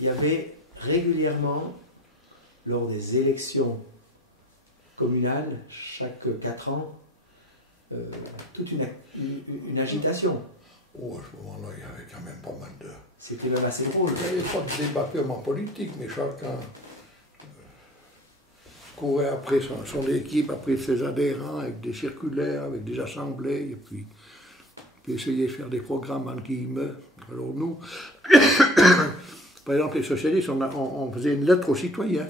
il y avait régulièrement, lors des élections communales, chaque 4 ans, toute une agitation. Oh, à ce moment-là, il y avait quand même pas mal de... C'était même assez drôle. Il n'y avait pas de débat purement politique, mais chacun courait après son équipe, après ses adhérents, avec des circulaires, avec des assemblées, et puis essayait de faire des programmes en guillemets. Alors nous, par exemple, les socialistes, on faisait une lettre aux citoyens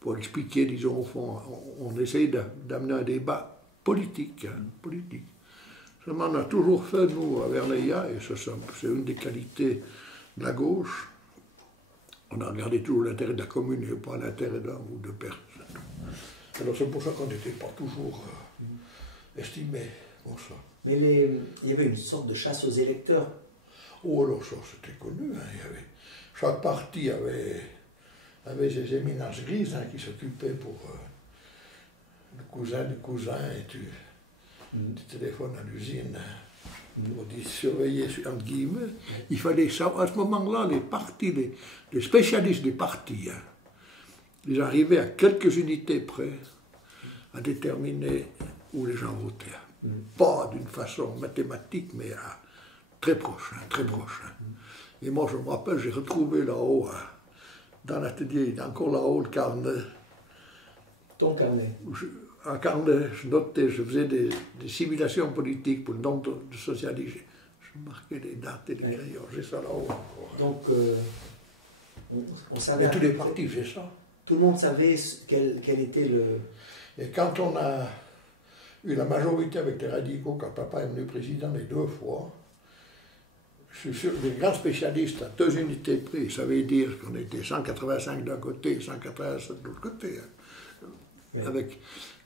pour expliquer, disons, au fond, on essayait d'amener un débat politique. Politique. Seulement, on a toujours fait, nous, à Verneilla, et c'est une des qualités de la gauche, on a regardé toujours l'intérêt de la commune et pas l'intérêt d'un ou deux personnes. Alors c'est pour ça qu'on n'était pas toujours estimé pour ça. Mais il y avait une sorte de chasse aux électeurs. Oh, alors ça, c'était connu. Hein. Chaque parti avait ses éminences grises hein, qui s'occupaient pour le cousin du cousin, et tu téléphones à l'usine pour surveiller, entre guillemets. Il fallait savoir, à ce moment-là, les partis, les spécialistes des partis, hein, ils arrivaient à quelques unités près à déterminer où les gens votaient. Pas d'une façon mathématique, mais très proche. Très proche. Et moi, je me rappelle, j'ai retrouvé là-haut, dans l'atelier, il y a encore là-haut le carnet. Ton carnet? Un carnet, je notais, je faisais des simulations politiques pour le nom de socialisme. Je marquais les dates et les crayons, j'ai ça là-haut encore. Donc, on savait... Mais tous les partis faisaient ça. Tout le monde savait quel était le... Et quand on a eu la majorité avec les radicaux, quand papa est venu président les 2 fois, je suis sûr que les grands spécialistes à 2 unités près, ça veut dire qu'on était 185 d'un côté, 187 de l'autre côté. Hein. Oui. Avec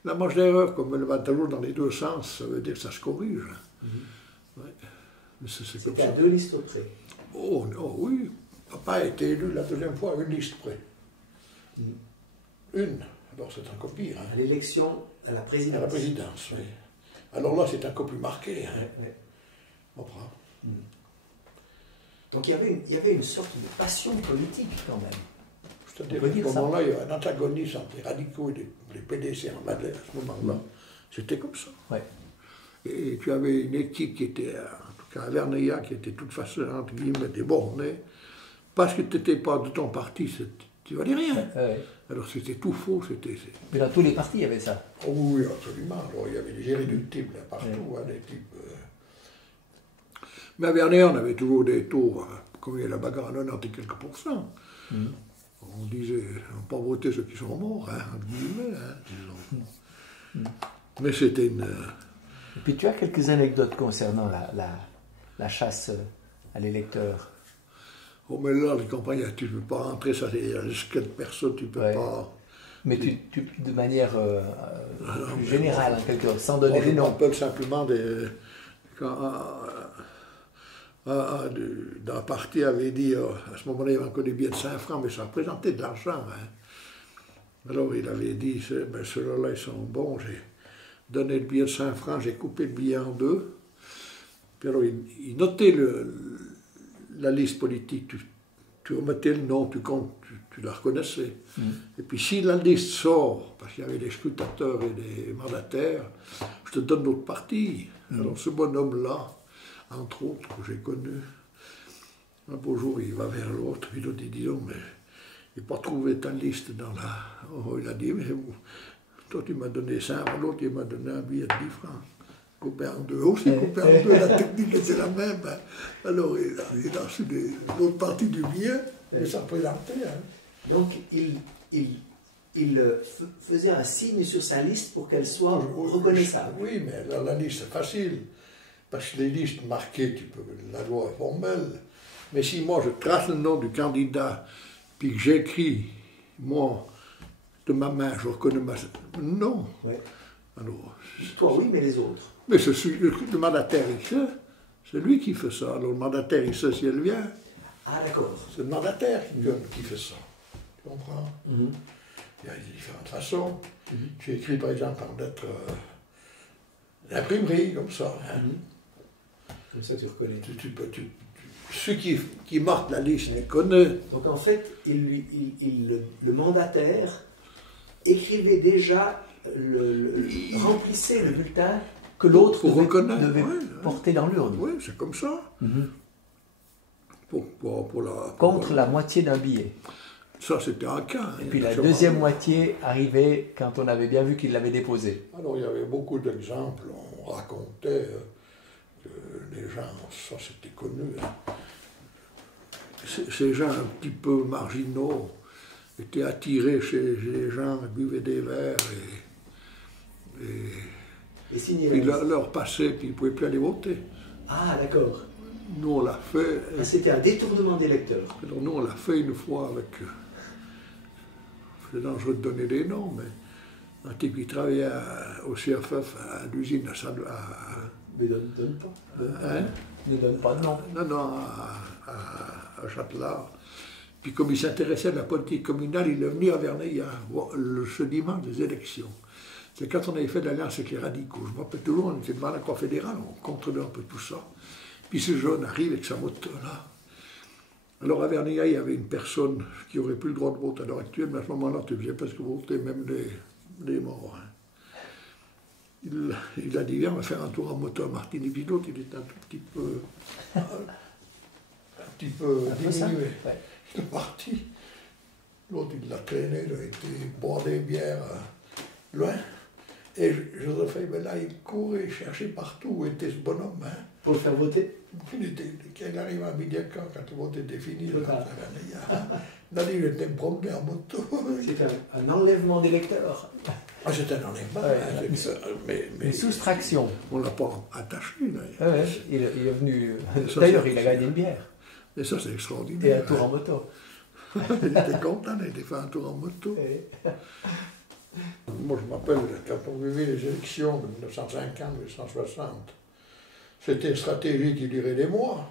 la marge d'erreur, comme elle va toujours dans les 2 sens, ça veut dire que ça se corrige. Ouais. C'était à 2 listes près. Oh oui, papa a été élu la 2e fois à 1 liste près. Une. Alors c'est encore pire. Hein. À l'élection à la présidence. À la présidence, oui. Alors là, c'est encore plus marqué. Hein. Ouais. Donc il y avait une sorte de passion politique quand même. C'est-à-dire qu'à ce moment-là, il y avait un antagonisme entre les radicaux et les PDC en Madeleine à ce moment-là. C'était comme ça. Ouais. Et tu avais une équipe qui était, en tout cas à Verneilla, qui était toute façon, entre guillemets, débornée. Parce que tu n'étais pas de ton parti, tu ne valais rien. Alors c'était tout faux. Mais dans tous les partis, il y avait ça. Oh, oui, absolument. Alors, il y avait des irréductibles partout, des types... Mais à Verneilla, on avait toujours des taux, comme il y a la bagarre à 90 et quelques pourcents. On disait, on ne peut pas voter ceux qui sont morts, hein, entre guillemets, disons. Mais c'était une... Et puis tu as quelques anecdotes concernant la chasse à l'électeur. Oh, mais là, les campagnes, tu ne peux pas rentrer, ça c'est jusqu'à personne, tu ne peux pas... Mais de manière plus générale, en quelque sorte, sans donner des noms. On appelle simplement des... D'un parti avait dit, à ce moment-là, il y avait encore des billets de 5 francs, mais ça représentait de l'argent. Hein. Alors il avait dit, ceux-là, ils sont bons, j'ai donné le billet de 5 francs, j'ai coupé le billet en 2. Puis alors il notait la liste politique, tu remettais le nom, tu la reconnaissais. Et puis si la liste sort, parce qu'il y avait des scrutateurs et des mandataires, je te donne notre parti. Alors ce bonhomme-là, entre autres, que j'ai connu, un beau jour, il va vers l'autre, il lui dit, disons, mais il n'a pas trouvé ta liste dans la... Oh, il a dit, mais toi tu m'as donné 5, l'autre il m'a donné un billet de 10 francs. Coupé en 2, aussi coupé en 2, la technique était la même. Hein. Alors il a reçu l'autre partie du billet, mais ça représentait. Hein. Donc il faisait un signe sur sa liste pour qu'elle soit reconnaissable. Oui, mais la liste c'est facile. Parce que les listes marquées, la loi est formelle. Mais si moi je trace le nom du candidat, puis que j'écris, moi, de ma main, je reconnais ma... Non. Ouais. Alors, toi oui, mais les autres. Mais le mandataire, il sait. C'est lui qui fait ça. Alors le mandataire, il sait si elle vient. Ah d'accord. C'est le mandataire qui fait ça. Tu comprends? Il y a différentes façons. Tu écris par exemple en lettres l'imprimerie, comme ça. Hein. Comme ça, tu reconnais. Ceux qui marquent la liste les connaissent. Donc en fait, le mandataire écrivait déjà, remplissait le bulletin que l'autre devait porter dans l'urne. Oui, c'est comme ça. Contre la moitié d'un billet. Ça, c'était un cas. Et puis la deuxième moitié arrivait quand on avait bien vu qu'il l'avait déposé. Alors il y avait beaucoup d'exemples. On racontait que les gens, ça c'était connu. Ces gens un petit peu marginaux étaient attirés chez les gens, buvaient des verres et puis leur passaient, puis ils ne pouvaient plus aller voter. Ah, d'accord. Nous, on l'a fait. C'était un détournement d'électeurs. Alors, nous, on l'a fait une fois avec. C'est dangereux de donner des noms, mais un type qui travaillait au CFF à l'usine à. Mais donne pas. Hein? Ne donne pas de nom. Non, à Châtelard. Puis comme il s'intéressait à la politique communale, il est venu à Verneuil ce dimanche des élections. C'est quand on avait fait l'alliance avec les radicaux. Je me rappelle toujours, on était devant la Cour fédérale, on contrôlait un peu tout ça. Puis ce jeune arrive avec sa moto là. Alors à Verneuil, il y avait une personne qui aurait plus le droit de vote à l'heure actuelle, mais à ce moment-là, tu faisais presque voter, même les morts. Hein. Il a dit, viens, on va faire un tour en moto à Martigny. Puis l'autre, il était un tout petit peu diminué. Ouais. Il est parti. L'autre, il l'a traîné, il a été boire des bières loin. Et Joseph Aybella, il courait chercher partout où était ce bonhomme. Hein. Pour le faire voter? Quand arrive à midi quand le vote était fini, il a dit, je t'ai promené en moto. C'est un enlèvement d'électeurs. Ah, c'est un enlèvement. Ouais, une soustraction. On ne l'a pas attaché, d'ailleurs. Ouais, il est venu. D'ailleurs, il a gagné une bière. Et ça, c'est extraordinaire. Et un tour en moto. Il était content, il a fait un tour en moto. Moi, je m'appelle, quand on vivait les élections de 1950-1960, c'était une stratégie qui durait des mois.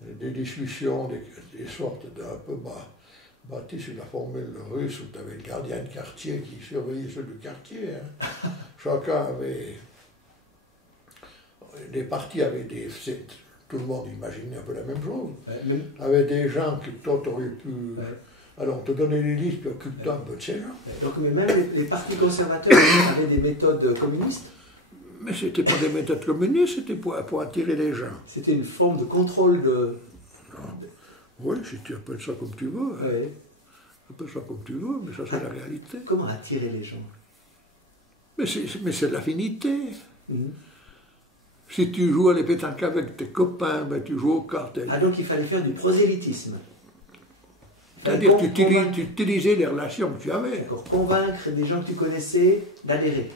Des discussions, des sortes d'un peu bâties sur la formule russe où tu avais le gardien de quartier qui surveillait ceux du quartier. Hein. Chacun avait. Les partis avaient des. Tout le monde imaginait un peu la même chose. Avait des gens que toi, tu aurais pu. Alors, on te donnait les listes, puis occupe-toi un peu de ces gens. Donc, mais même les partis conservateurs avaient des méthodes communistes? Mais ce n'était pas des méthodes communistes, c'était pour attirer les gens. C'était une forme de contrôle de... Oui, si tu appelles ça comme tu veux. Hein. Oui. Appelle ça comme tu veux, mais ça c'est la réalité. Comment attirer les gens? Mais c'est l'affinité. Si tu joues à les pétanques avec tes copains, ben tu joues au cartel. Ah, donc il fallait faire du prosélytisme. C'est-à-dire que tu utilisais les relations que tu avais. Pour convaincre des gens que tu connaissais d'adhérer.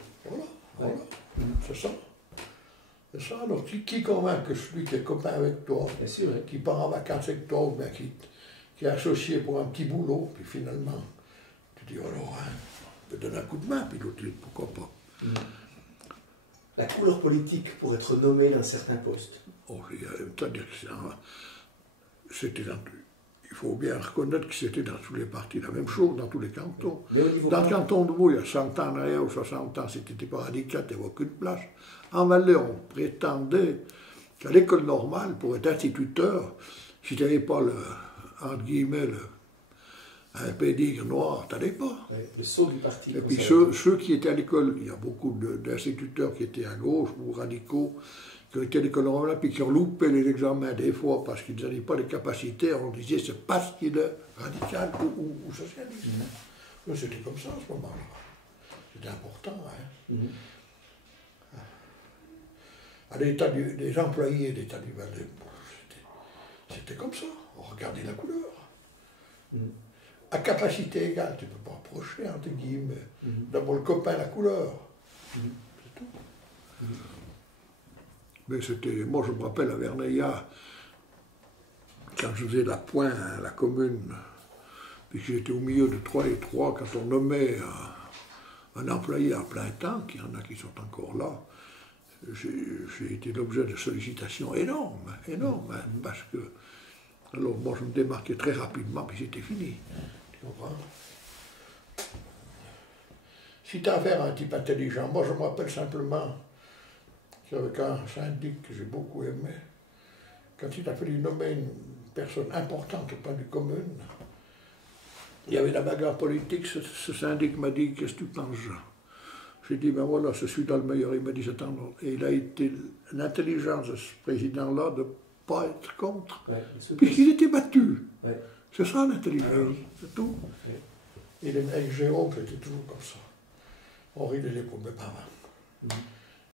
Voilà. C'est ça. C'est ça. Alors, qui convainc que celui qui est copain avec toi, bien sûr, qui part en vacances avec toi, ou bien qui est associé pour un petit boulot, puis finalement, tu dis, alors, hein, on peut donner un coup de main, puis l'autre, pourquoi pas. La couleur politique pour être nommé dans certains postes. Oh, c'est-à-dire que c'était il faut bien reconnaître que c'était dans tous les partis la même chose, dans tous les cantons. Dans le canton de Vaud, il y a 100 ans en arrière ou 60 ans, si tu n'étais pas radical, tu n'avais aucune place. En Valais, on prétendait qu'à l'école normale, pour être instituteur, si tu n'avais pas entre guillemets, un pédigre noir, tu n'allais pas. Ouais, le saut du parti. Et puis ceux qui étaient à l'école, il y a beaucoup d'instituteurs qui étaient à gauche ou radicaux, qui étaient à l'école normale, puis qui ont loupé les examens des fois parce qu'ils n'avaient pas les capacités, on disait c'est parce qu'il est radical ou socialiste. C'était comme ça à ce moment-là. C'était important. Hein. À l'état des employés, l'état du Valais, c'était comme ça. On regardait la couleur. À capacité égale, tu ne peux pas approcher, entre guillemets. D'abord le copain, la couleur. C'est tout. Mais c'était, moi je me rappelle à Verneuillat, quand je faisais la pointe à la commune, puis que j'étais au milieu de 3 et 3, quand on nommait un employé à plein temps, qu'il y en a qui sont encore là, j'ai été l'objet de sollicitations énormes, hein, parce que, alors moi je me démarquais très rapidement, puis c'était fini. Tu comprends? Si tu as affaire à un type intelligent, moi je me rappelle simplement qu'avec un syndic que j'ai beaucoup aimé, quand il a fallu nommer une personne importante au plan du commune, il y avait la bagarre politique, ce syndic m'a dit, qu'est-ce que tu penses, Jean? J'ai dit, ben voilà, je suis dans le meilleur. Il m'a dit, c'est un ordre. Et il a été l'intelligence de ce président-là de ne pas être contre, puisqu'il était battu. Ouais. C'est ça l'intelligence, c'est tout. Ouais. Et avec Jérôme, c'était toujours comme ça. On rit de l'épaule, mes parents.